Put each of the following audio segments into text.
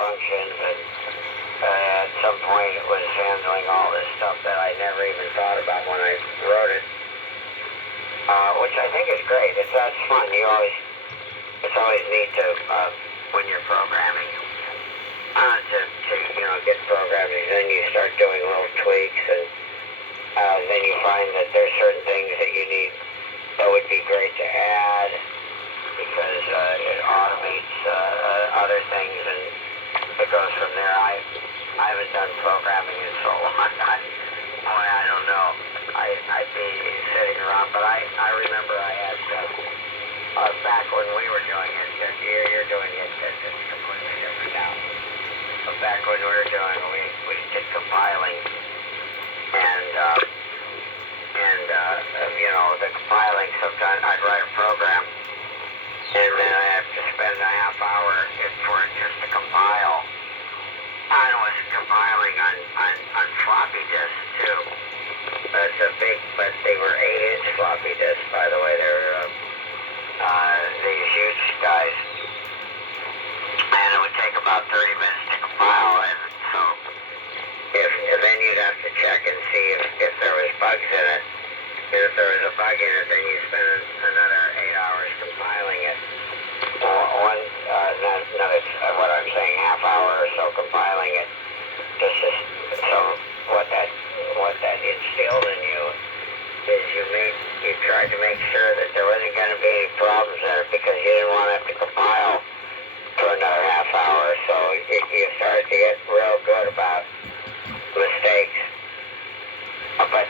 functions, and at some point it was handling all this stuff that I never even thought about when I wrote it, which I think is great. That's fun. It's always neat to, when you're programming, to get programming. Then you start doing little tweaks, and then you find that there's certain things that you need that would be great to add because it automates other things, and it goes from there. I haven't done programming in so long. I don't know. I'd be sitting around, but I remember I had back when we were doing it. You're doing it. It's completely different now. But back when we were doing it, we did compiling, and the compiling. Sometimes I'd write a program, and then I have to spend a half hour for it just to compile. I was compiling on floppy disks too. That's a big, but they were 8-inch floppy disks, by the way. They're these huge guys, and it would take about 30 minutes to compile. And so, then you'd have to check and see if there was bugs in it. And if there was a bug in it, then you spend another 8 hours compiling it. What I'm saying, half hour or so compiling it. So what that instilled in you is you tried to make sure that there wasn't going to be any problems in it because you didn't want to have to compile for another half hour. So you started to get real good about mistakes. But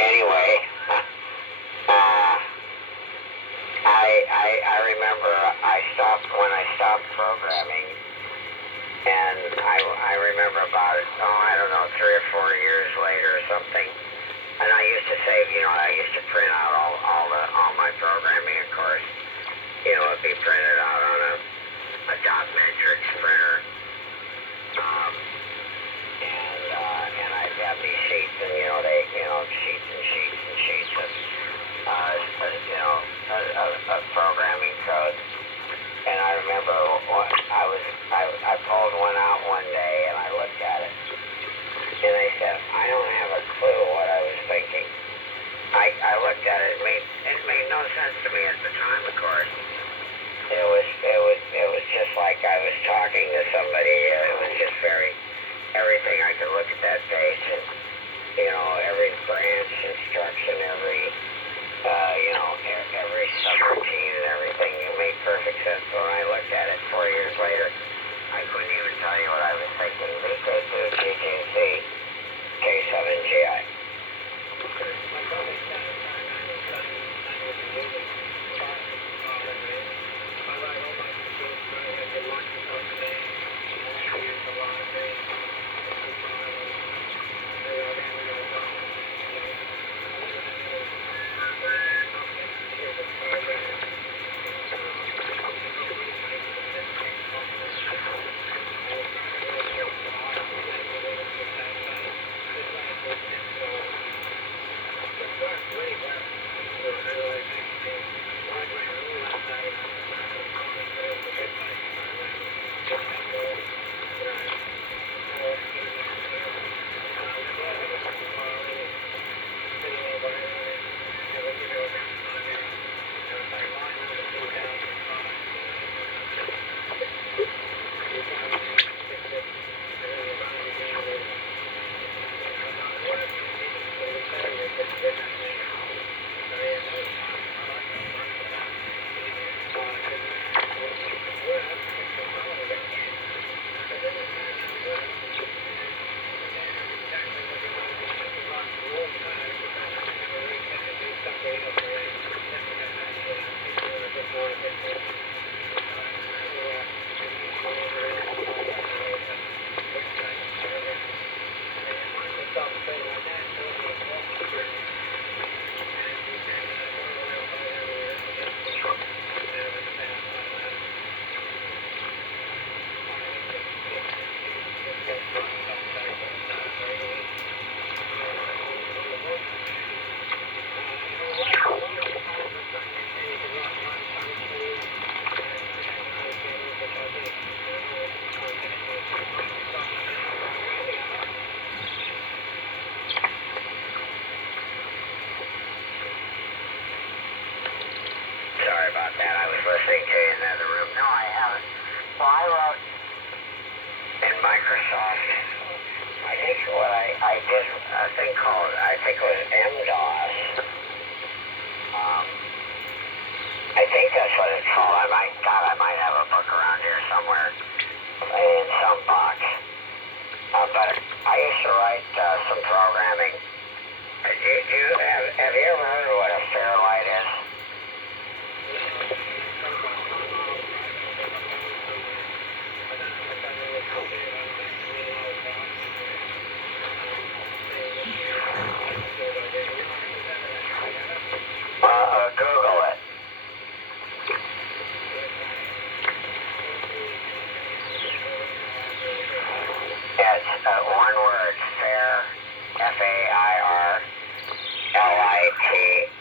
anyway, I remember when I stopped programming, and I remember about it, I don't know, 3 or 4 years later or something, and I used to save, I used to print out all my programming, of course, it'd be printed out on a dot matrix printer, and I'd have these sheets, and sheets and sheets and sheets of programming code. And I remember I pulled one out one day, and I looked at it, and I said, I don't have a clue what I was thinking. I looked at it, it made no sense to me at the time, of course. It was just like I was talking to somebody. It was just everything. I could look at that page, and every branch instruction, every subroutine and everything. It made perfect sense. When I looked at it 4 years later, I couldn't even tell you what I was thinking. VK2, GGC, K7GI. about that. I was listening to you in the other room. No, I haven't. Well, I wrote in Microsoft, I think what I did a thing called, I think it was MDOS. I think that's what it's called. I might have a book around here somewhere in some box. But I used to write some programming. Have you ever heard of what a Fairlight is? Google it. It's one word, fair, Fair, L-I-T-H-T.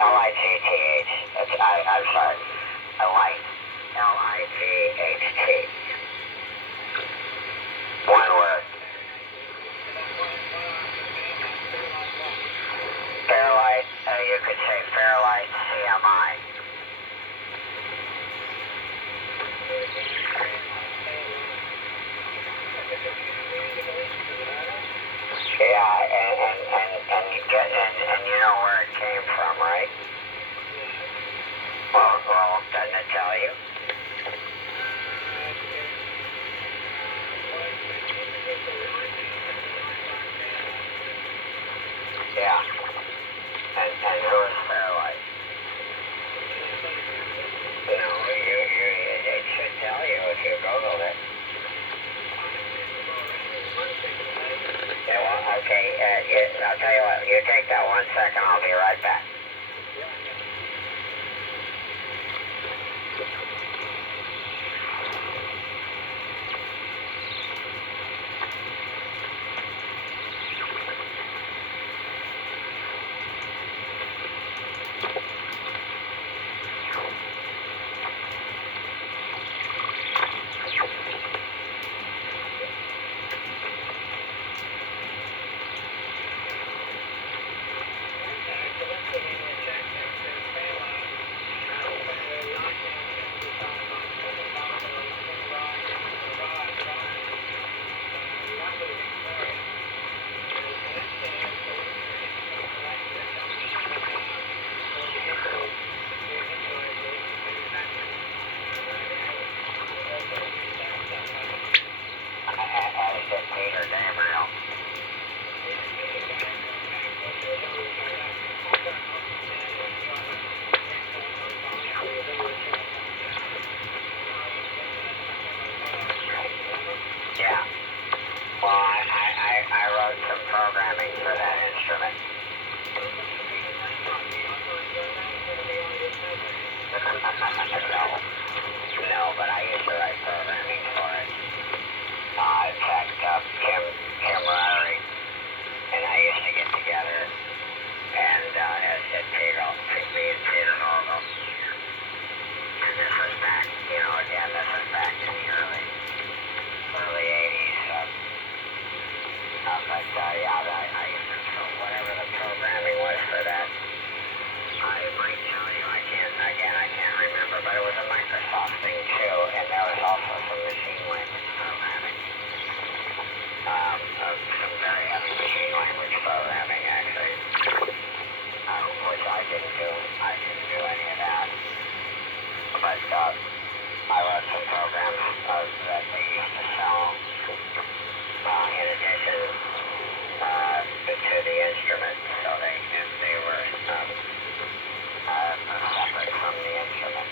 L-I-G-T-H. I'm sorry. A light. L-I-G-H-T. One word. Fairlight, you could say Fairlight CMI. Yeah, and you know where it came from, right? Well, doesn't it tell you? Yeah. And who is Fairlight? No, it should tell you if you Googled it. Yeah, well, okay, I'll tell you what, you take that 1 second, I'll be right back. Yeah. Well, I wrote some programming for that instrument. No, but I used to write programming for it. In fact, Kim Ryrie and I used to get together and at Peter, me and Peter Norville. And this was back, again, this was back in the early 80s. But I used to, whatever the programming was for that, I might tell you, I can't remember, but it was a Microsoft thing too, and there was also some machine language programming. Some very heavy machine language programming, actually, which I didn't do. I didn't do any of that. But I wrote some programs that they used to sell in addition to the instrument, so they were separate from the instrument.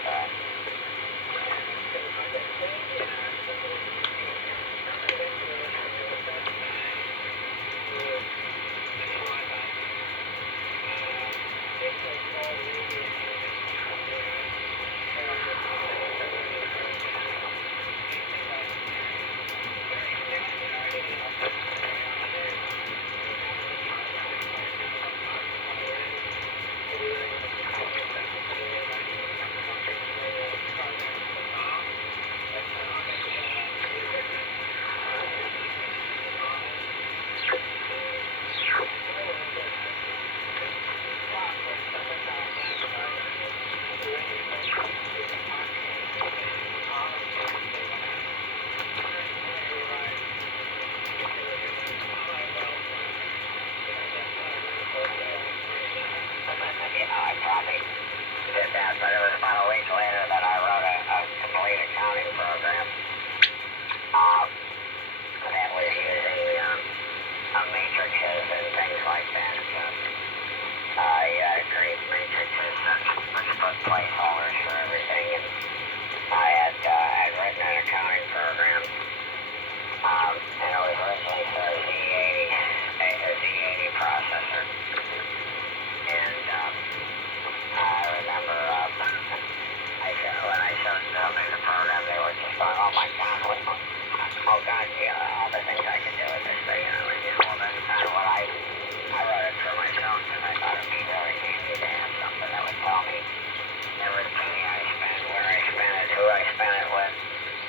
copy. Did that, but it was about a week later that I wrote a complete accounting program that was using matrices and things like that. You had to create matrices which put placeholders for everything, and I had written an accounting program, and it was originally for a Z80 processor, and I remember when I showed them the program, they were just going, "Oh my God, oh God, yeah, all the things I could do with this thing." And I was, well, that's kind of what I wrote it for myself because I thought it'd be really handy to have something that would tell me every penny I spent, where I spent it, who I spent it with,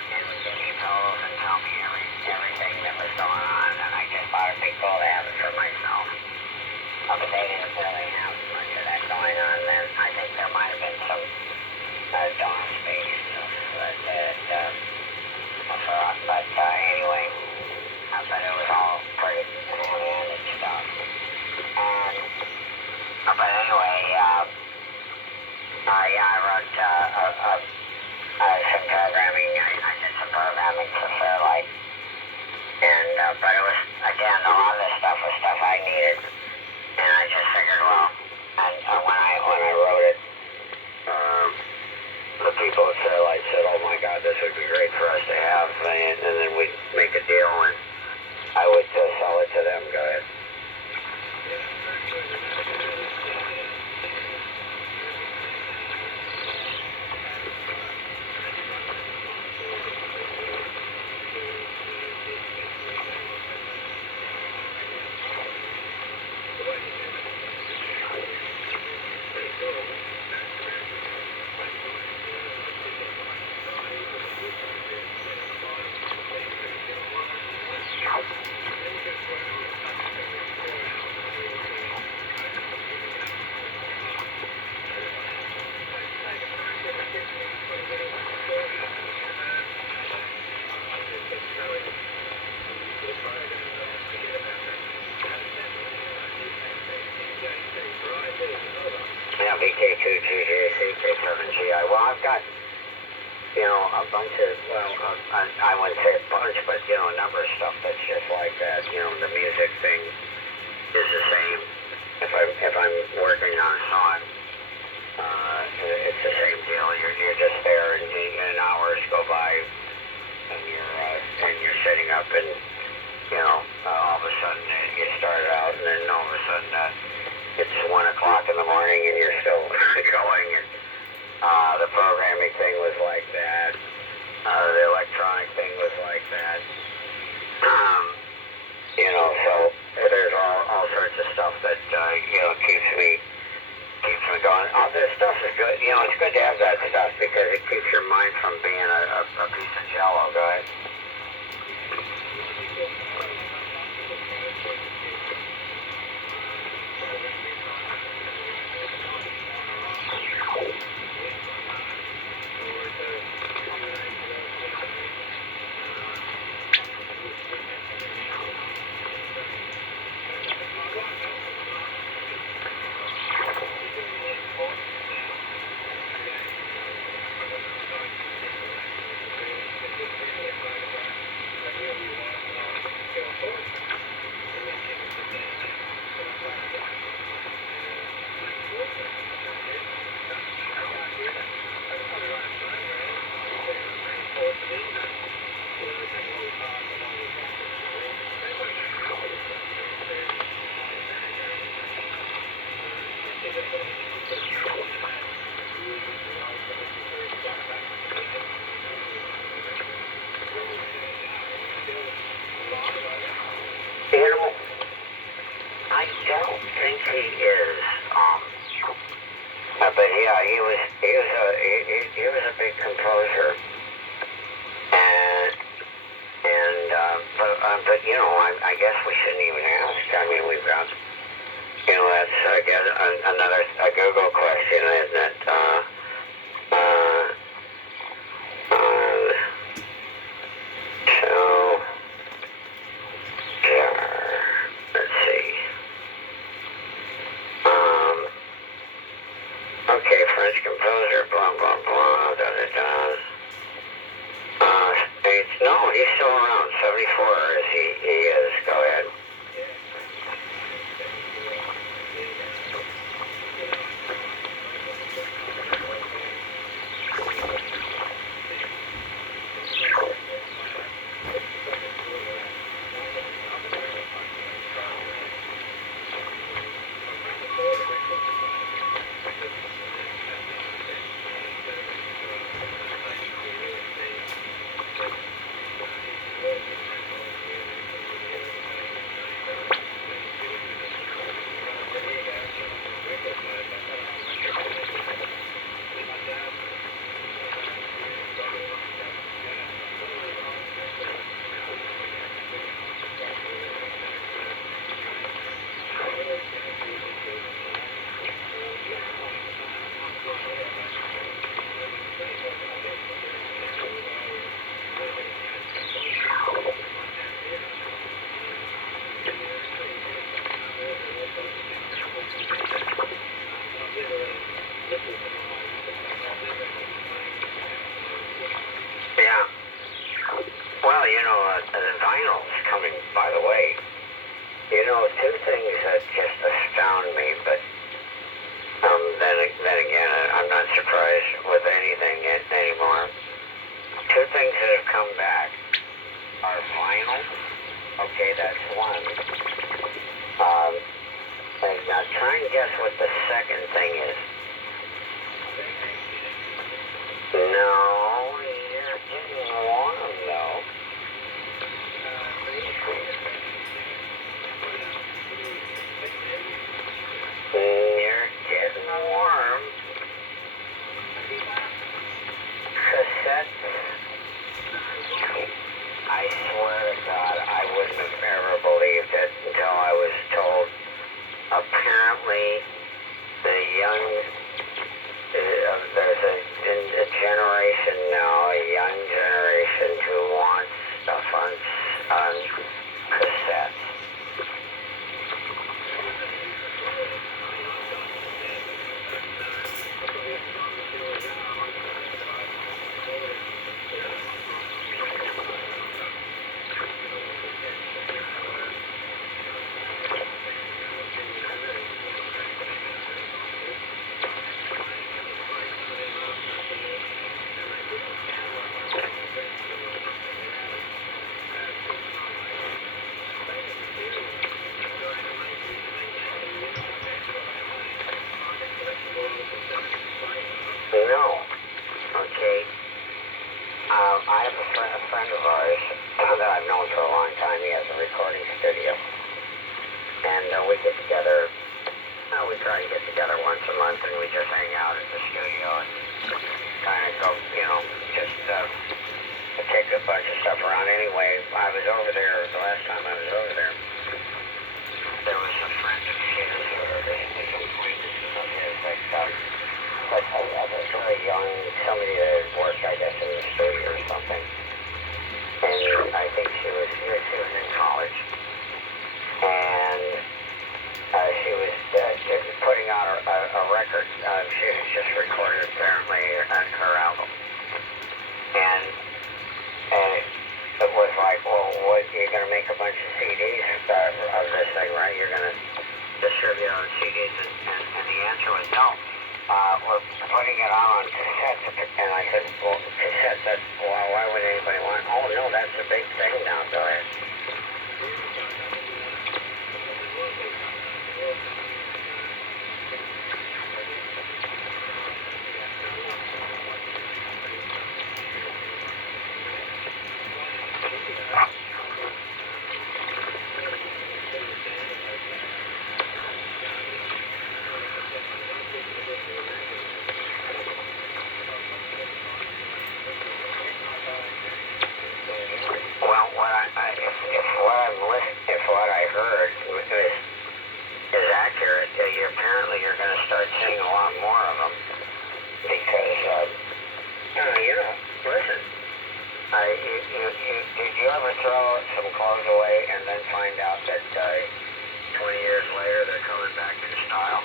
and would give me totals and tell me everything that was going on. And I just thought it'd be cool to have it for myself. But they didn't really have much of that going on then. I think there might have been some DOS based stuff but anyway, but it was all pretty heavy-handed stuff. And but anyway, I wrote some programming. I did some programming for Fairlight, and but it was, again, a lot of this stuff was stuff I needed, and I just figured, well, and when I wrote it, the people at Fairlight said, "Oh my God, this would be great for us to have," and then we'd make a deal, and I would sell it to them. Go ahead. Yeah, VK22G, VK7GI. Well, I've got, a bunch of, I wouldn't say a bunch, but, a number of stuff that's just like that. The music thing is the same. If I'm working on a song, it's the same deal. You're just there, and hours go by, and you're setting up, and, all of a sudden you start out, and then all of a sudden, it's 1 o'clock in the morning and you're still going, and the programming thing was like that, the electronic thing was like that, so there's all sorts of stuff that, keeps me going. All this stuff is good, it's good to have that stuff because it keeps your mind from being a piece of jello, guys. I don't think he is. But yeah, he was a big composer, and but I guess we shouldn't even ask. I mean, we've got, that's again another Google question, isn't it? French composer, blah, blah, blah, da, da, da. No, he's still around, 74 as he is. Go ahead. Yeah. Well, the vinyl's coming, by the way. Two things that just astound me, but then again, I'm not surprised with anything anymore. Two things that have come back are vinyl. Okay, that's one. And now try and guess what the second thing is. No, you're getting warm, though. You're getting warm. Cassettes. I swear to God, I wouldn't have ever believed it until I was told. Apparently, the young, there's a generation now, a young generation who wants stuff on cassettes. No. Okay. I have a friend of ours that I've known for a long time. He has a recording studio. And we get together. We try to get together once a month and we just hang out at the studio and kind of go, just take a bunch of stuff around. Anyway, I was over there, the last time I was over there, there was a friend of his, or his acquaintances of his, like a very young, somebody that had worked, I guess, in the studio or something. And I think she was in college. And she was putting out a record. She was just recorded, apparently, her album. And it was like, well, you're going to make a bunch of CDs of this thing, right? You're going to distribute on CDs? And the answer was no. We're putting it on cassettes. And I said, well, cassettes, why would anybody want? Oh, no, that's a big thing now, go ahead. If what I heard is accurate, you're going to start seeing a lot more of them because, listen, did you ever throw some clothes away and then find out that 20 years later they're coming back in style?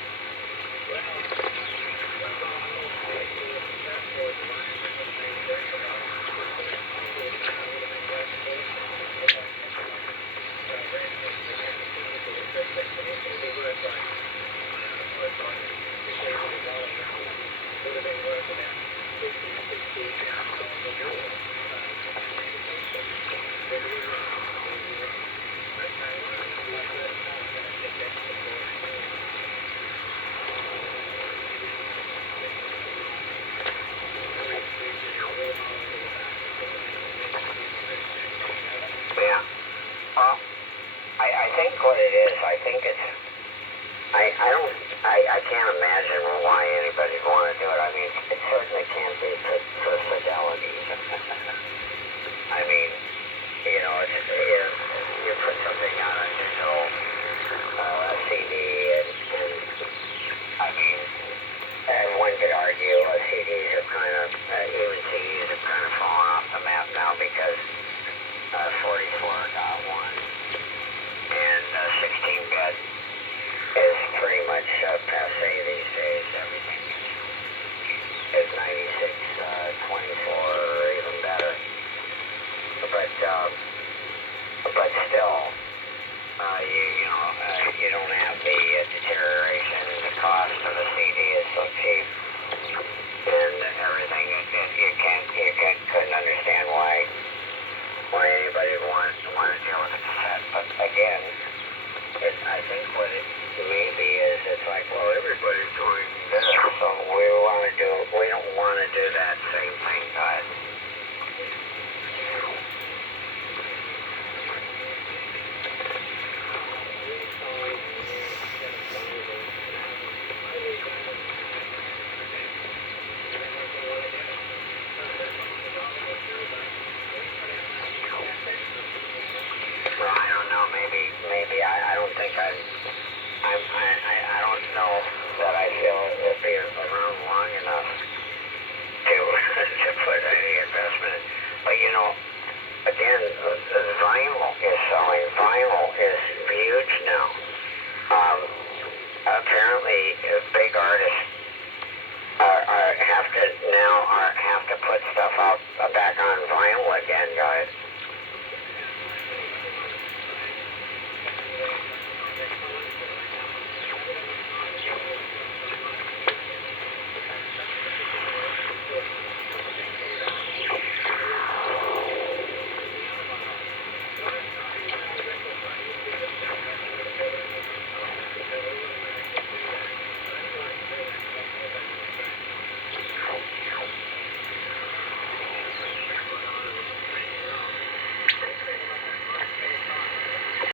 Yeah. Well, I think what it is, I think it's, I can't imagine why anybody would want to do it. I mean, it certainly can't be for fidelity. I mean, you know, you put something out on digital CD, and I mean, one could argue CDs have kind of, even CDs have kind of fallen off the map now because 44.1 and 16-bit is pretty much passe these days. Everything is 96, 24, or even better. But still, you don't have the deterioration. The cost of a CD is so cheap, and everything. You couldn't understand why anybody would want to deal with a cassette. But again, I think what it maybe is, it's like, well, everybody's doing this, so we don't want to do that same thing, guys. Well, I don't know. Maybe I don't think I don't know that I feel it will be around long enough to to put any investment in. But you know, again, vinyl is selling. Vinyl is huge now. Apparently, big artists have to put stuff out back on vinyl again, guys.